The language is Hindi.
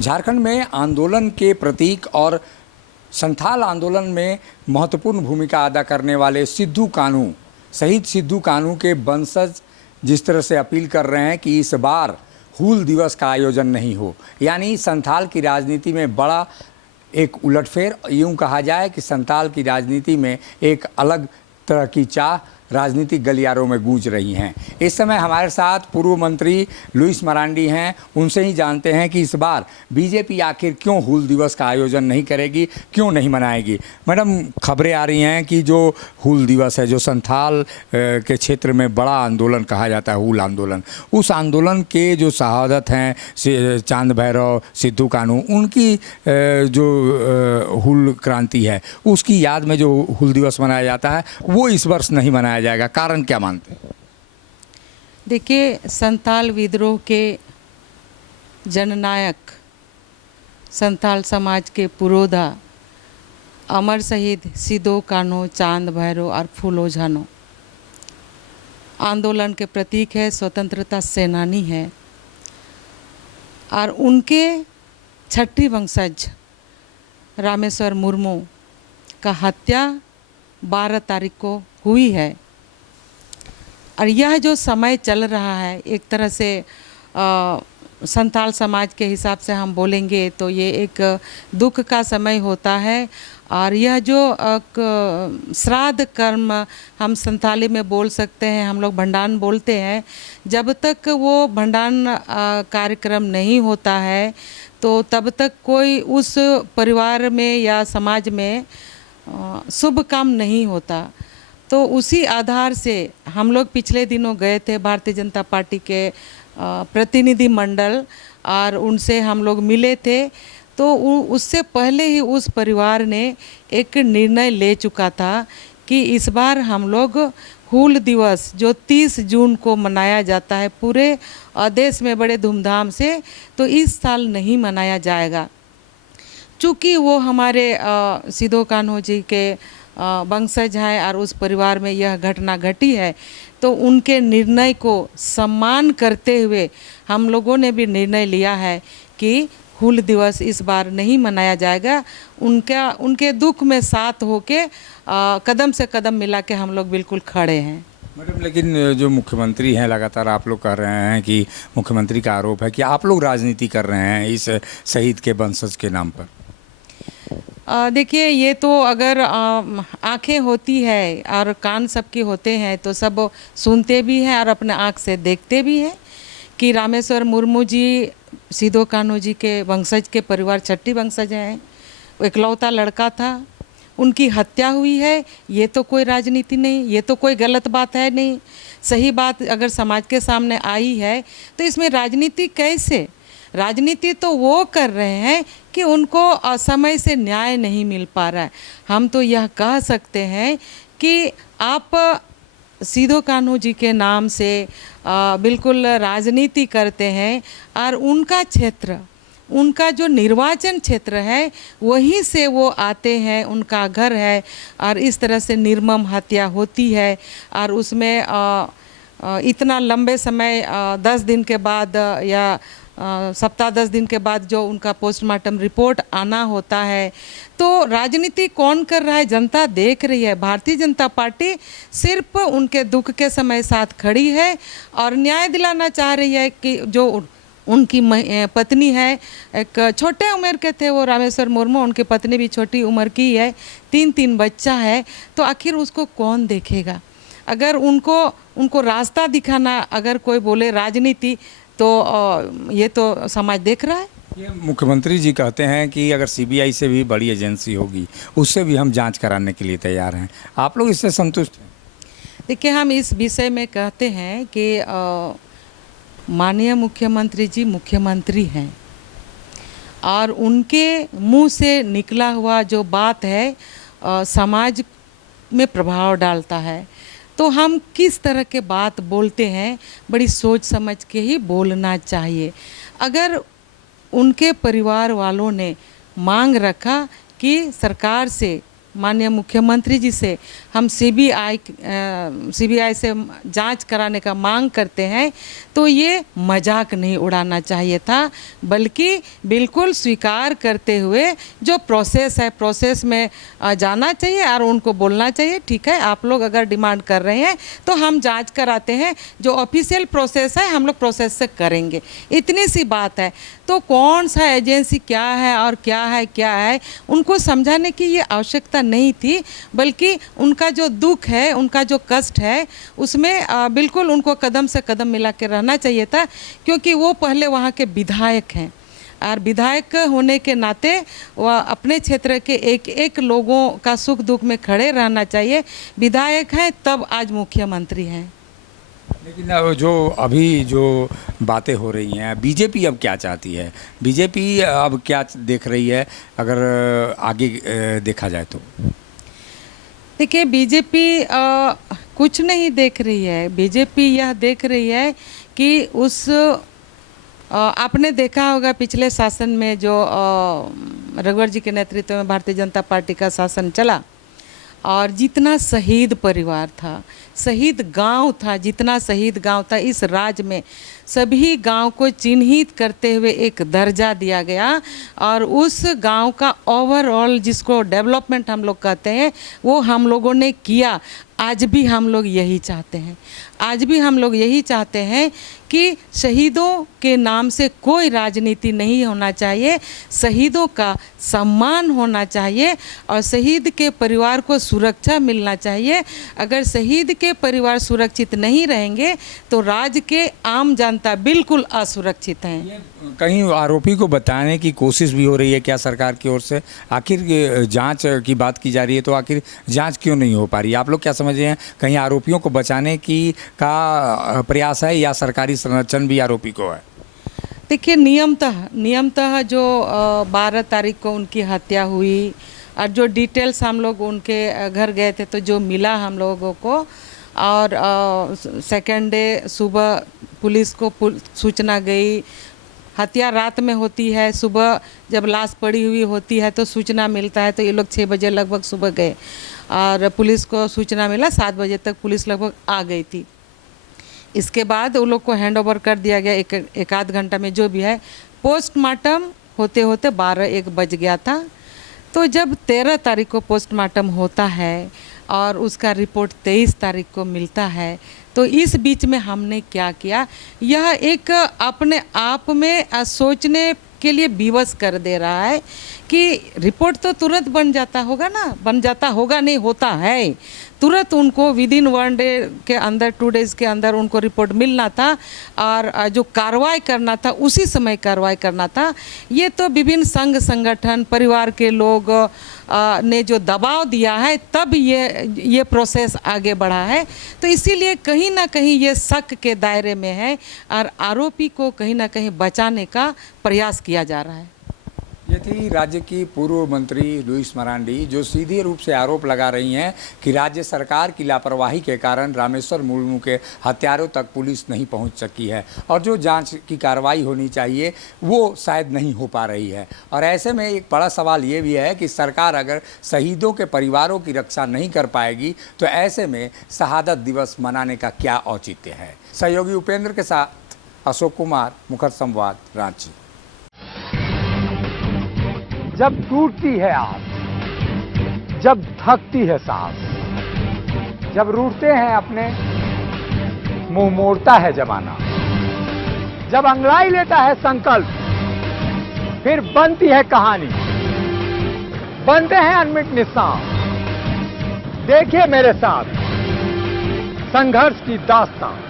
झारखंड में आंदोलन के प्रतीक और संथाल आंदोलन में महत्वपूर्ण भूमिका अदा करने वाले सिद्धू कान्हू, शहीद सिद्धू कान्हू के वंशज जिस तरह से अपील कर रहे हैं कि इस बार हूल दिवस का आयोजन नहीं हो, यानी संथाल की राजनीति में बड़ा एक उलटफेर, यूँ कहा जाए कि संथाल की राजनीति में एक अलग तरह की चाह राजनीतिक गलियारों में गूंज रही हैं। इस समय हमारे साथ पूर्व मंत्री लुइस मरांडी हैं, उनसे ही जानते हैं कि इस बार बीजेपी आखिर क्यों हूल दिवस का आयोजन नहीं करेगी, क्यों नहीं मनाएगी। मैडम, खबरें आ रही हैं कि जो हूल दिवस है, जो संथाल के क्षेत्र में बड़ा आंदोलन कहा जाता है हूल आंदोलन, उस आंदोलन के जो शहादत हैं चांद भैरव, सिद्धू कान्हू, उनकी जो हूल क्रांति है उसकी याद में जो हूल दिवस मनाया जाता है वो इस वर्ष नहीं मनाया जाएगा। कारण क्या मानते हैं? देखिए, संथाल विद्रोह के जननायक, संथाल समाज के पुरोधा, अमर शहीद सिद्धू कान्हू, चांद भैरव और फूलो झानो आंदोलन के प्रतीक है, स्वतंत्रता सेनानी है। और उनके छठी वंशज रामेश्वर मुर्मू का हत्या 12 तारीख को हुई है। और यह जो समय चल रहा है, एक तरह से संथाल समाज के हिसाब से हम बोलेंगे तो ये एक दुख का समय होता है। और यह जो श्राद्ध कर्म हम संथाली में बोल सकते हैं, हम लोग भंडान बोलते हैं, जब तक वो भंडान कार्यक्रम नहीं होता है तो तब तक कोई उस परिवार में या समाज में शुभ काम नहीं होता। तो उसी आधार से हम लोग पिछले दिनों गए थे भारतीय जनता पार्टी के प्रतिनिधि मंडल, और उनसे हम लोग मिले थे। तो उससे पहले ही उस परिवार ने एक निर्णय ले चुका था कि इस बार हम लोग हूल दिवस जो 30 जून को मनाया जाता है पूरे देश में बड़े धूमधाम से, तो इस साल नहीं मनाया जाएगा। चूँकि वो हमारे सिद्धू कान्हू जी के वंशज हैं और उस परिवार में यह घटना घटी है, तो उनके निर्णय को सम्मान करते हुए हम लोगों ने भी निर्णय लिया है कि हूल दिवस इस बार नहीं मनाया जाएगा। उनके दुख में साथ होके कदम से कदम मिला के हम लोग बिल्कुल खड़े हैं। मैडम, लेकिन जो मुख्यमंत्री हैं, लगातार आप लोग कह रहे हैं कि मुख्यमंत्री का आरोप है कि आप लोग राजनीति कर रहे हैं इस शहीद के वंशज के नाम पर। देखिए, ये तो अगर आँखें होती है और कान सबके होते हैं तो सब सुनते भी हैं और अपने आँख से देखते भी हैं कि रामेश्वर मुर्मू जी सिद्धू कान्हू जी के वंशज के परिवार छठी वंशज हैं। इकलौता लड़का था, उनकी हत्या हुई है। ये तो कोई राजनीति नहीं, ये तो कोई गलत बात है नहीं। सही बात अगर समाज के सामने आई है तो इसमें राजनीति कैसे? राजनीति तो वो कर रहे हैं कि उनको समय से न्याय नहीं मिल पा रहा है। हम तो यह कह सकते हैं कि आप सिद्धू कान्हू जी के नाम से बिल्कुल राजनीति करते हैं और उनका क्षेत्र, उनका जो निर्वाचन क्षेत्र है वहीं से वो आते हैं, उनका घर है, और इस तरह से निर्मम हत्या होती है। और उसमें इतना लंबे समय 10 दिन के बाद या सप्ताह 10 दिन के बाद जो उनका पोस्टमार्टम रिपोर्ट आना होता है, तो राजनीति कौन कर रहा है? जनता देख रही है। भारतीय जनता पार्टी सिर्फ उनके दुख के समय साथ खड़ी है और न्याय दिलाना चाह रही है कि जो उनकी पत्नी है, एक छोटे उम्र के थे वो रामेश्वर मुर्मू, उनकी पत्नी भी छोटी उम्र की है, 3 बच्चा है, तो आखिर उसको कौन देखेगा? अगर उनको रास्ता दिखाना अगर कोई बोले राजनीति, तो ये तो समाज देख रहा है। ये मुख्यमंत्री जी कहते हैं कि अगर सीबीआई से भी बड़ी एजेंसी होगी उससे भी हम जांच कराने के लिए तैयार हैं। आप लोग इससे संतुष्ट हैं? देखिए, हम इस विषय में कहते हैं कि माननीय मुख्यमंत्री जी मुख्यमंत्री हैं और उनके मुंह से निकला हुआ जो बात है समाज में प्रभाव डालता है। तो हम किस तरह के बात बोलते हैं, बड़ी सोच समझ के ही बोलना चाहिए। अगर उनके परिवार वालों ने मांग रखा कि सरकार से माननीय मुख्यमंत्री जी से हम सीबीआई से जांच कराने का मांग करते हैं, तो ये मजाक नहीं उड़ाना चाहिए था, बल्कि बिल्कुल स्वीकार करते हुए जो प्रोसेस है प्रोसेस में जाना चाहिए और उनको बोलना चाहिए ठीक है, आप लोग अगर डिमांड कर रहे हैं तो हम जांच कराते हैं, जो ऑफिशियल प्रोसेस है हम लोग प्रोसेस से करेंगे, इतनी सी बात है। तो कौन सा एजेंसी क्या है और क्या है उनको समझाने की ये आवश्यकता नहीं थी, बल्कि उनका जो दुख है, उनका जो कष्ट है, उसमें बिल्कुल उनको कदम से कदम मिला के रहना चाहिए था, क्योंकि वो पहले वहाँ के विधायक हैं और विधायक होने के नाते वह अपने क्षेत्र के एक एक लोगों का सुख दुख में खड़े रहना चाहिए। विधायक हैं तब आज मुख्यमंत्री हैं। लेकिन अब जो बातें हो रही हैं, बीजेपी अब क्या चाहती है? बीजेपी अब क्या देख रही है अगर आगे देखा जाए तो? देखिए, बीजेपी कुछ नहीं देख रही है। बीजेपी यह देख रही है कि आपने देखा होगा पिछले शासन में जो रघुवर जी के नेतृत्व में भारतीय जनता पार्टी का शासन चला, और जितना शहीद परिवार था, शहीद गांव था, जितना शहीद गांव था इस राज्य में, सभी गांव को चिन्हित करते हुए एक दर्जा दिया गया, और उस गांव का ओवरऑल जिसको डेवलपमेंट हम लोग कहते हैं वो हम लोगों ने किया। आज भी हम लोग यही चाहते हैं, आज भी हम लोग यही चाहते हैं कि शहीदों के नाम से कोई राजनीति नहीं होना चाहिए, शहीदों का सम्मान होना चाहिए और शहीद के परिवार को सुरक्षा मिलना चाहिए। अगर शहीद के परिवार सुरक्षित नहीं रहेंगे तो राज्य के आम जनता बिल्कुल असुरक्षित हैं। कहीं आरोपी को बताने की कोशिश भी हो रही है क्या सरकार की ओर से? आखिर जांच की बात की जा रही है तो आखिर जांच क्यों नहीं हो पा रही है? आप लोग क्या समझ रहे हैं, कहीं आरोपियों को बचाने का प्रयास है या सरकारी संरक्षण भी आरोपी को है? देखिए, नियमतः जो 12 तारीख को उनकी हत्या हुई और जो डिटेल्स हम लोग उनके घर गए थे तो जो मिला हम लोगों को, और सेकेंड डे सुबह पुलिस को सूचना गई, हत्या रात में होती है, सुबह जब लाश पड़ी हुई होती है तो सूचना मिलता है, तो ये लोग 6 बजे लगभग सुबह गए और पुलिस को सूचना मिला, 7 बजे तक पुलिस लगभग आ गई थी। इसके बाद उन लोग को हैंड ओवर कर दिया गया, एक आध घंटा में जो भी है। पोस्टमार्टम होते होते 12-1 बज गया था। तो जब 13 तारीख को पोस्टमार्टम होता है और उसका रिपोर्ट 23 तारीख को मिलता है, तो इस बीच में हमने क्या किया, यह एक अपने आप में सोचने के लिए विवश कर दे रहा है कि रिपोर्ट तो तुरंत बन जाता होगा नहीं, होता है तुरंत। उनको विदिन 1 डे के अंदर, 2 डेज़ के अंदर उनको रिपोर्ट मिलना था और जो कार्रवाई करना था उसी समय कार्रवाई करना था। ये तो विभिन्न संघ संगठन, परिवार के लोग ने जो दबाव दिया है तब ये प्रोसेस आगे बढ़ा है। तो इसीलिए कहीं ना कहीं ये शक के दायरे में है और आरोपी को कहीं ना कहीं बचाने का प्रयास किया जा रहा है। ये थी राज्य की पूर्व मंत्री लुईस मरांडी, जो सीधे रूप से आरोप लगा रही हैं कि राज्य सरकार की लापरवाही के कारण रामेश्वर मुर्मू के हत्यारों तक पुलिस नहीं पहुंच सकी है और जो जांच की कार्रवाई होनी चाहिए वो शायद नहीं हो पा रही है। और ऐसे में एक बड़ा सवाल ये भी है कि सरकार अगर शहीदों के परिवारों की रक्षा नहीं कर पाएगी तो ऐसे में शहादत दिवस मनाने का क्या औचित्य है। सहयोगी उपेंद्र के साथ अशोक कुमार, मुखर संवाद, रांची। जब टूटती है आस, जब थकती है सांस, जब रूठते हैं अपने, मुंह मोड़ता है जमाना, जब अंगड़ाई लेता है संकल्प, फिर बनती है कहानी, बनते हैं अनमिट निशान। देखिए मेरे साथ संघर्ष की दास्तान।